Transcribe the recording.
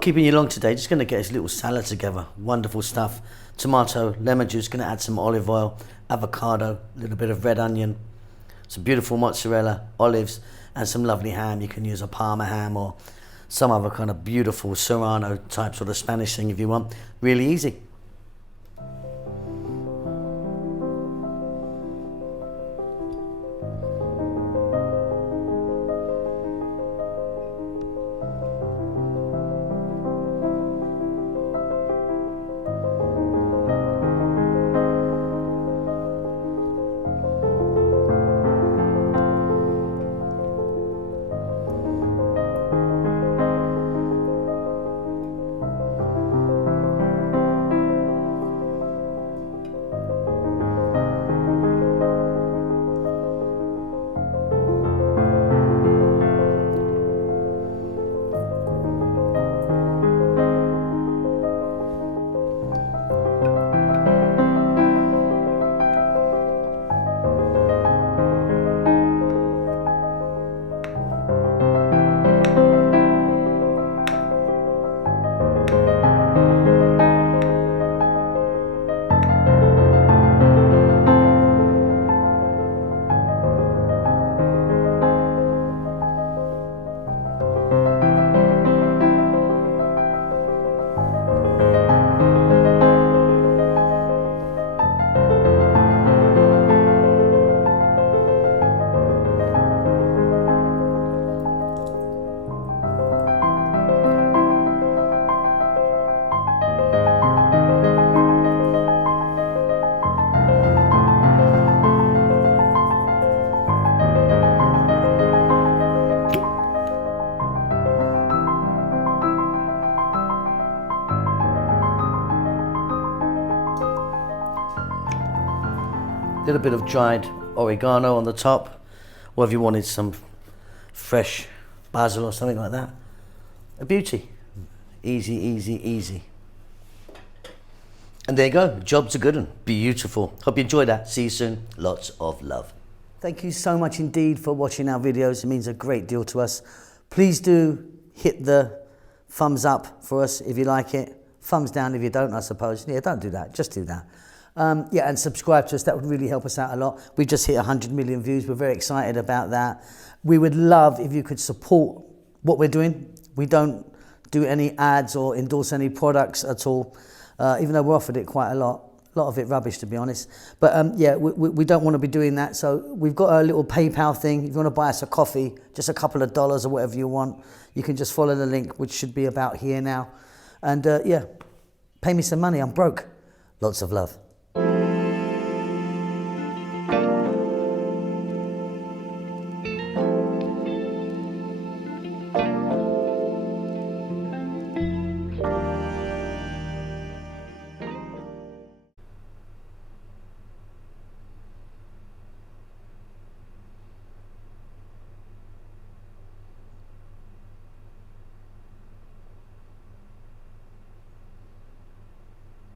Not keeping you long today, just going to get this little salad together. Wonderful stuff. Tomato, lemon juice, going to add some olive oil, avocado, a little bit of red onion, some beautiful mozzarella, olives, and some lovely ham. You can use a Parma ham or some other kind of beautiful Serrano type sort of Spanish thing if you want. Really easy. A little bit of dried oregano on the top, or if you wanted some fresh basil or something like that. A beauty. Easy, easy, easy. And there you go. Job's a good one. Beautiful. Hope you enjoyed that. See you soon. Lots of love. Thank you so much indeed for watching our videos. It means a great deal to us. Please do hit the thumbs up for us if you like it. Thumbs down if you don't, I suppose. Yeah, don't do that. Just do that. Yeah, and subscribe to us. That would really help us out a lot. We've just hit 100 million views. We're very excited about that. We would love if you could support what we're doing. We don't do any ads or endorse any products at all, even though we're offered it quite a lot. A lot of it rubbish, to be honest. But yeah, we don't want to be doing that. So we've got a little PayPal thing. If you want to buy us a coffee, just a couple of dollars or whatever you want, you can just follow the link, which should be about here now. And yeah, pay me some money. I'm broke. Lots of love.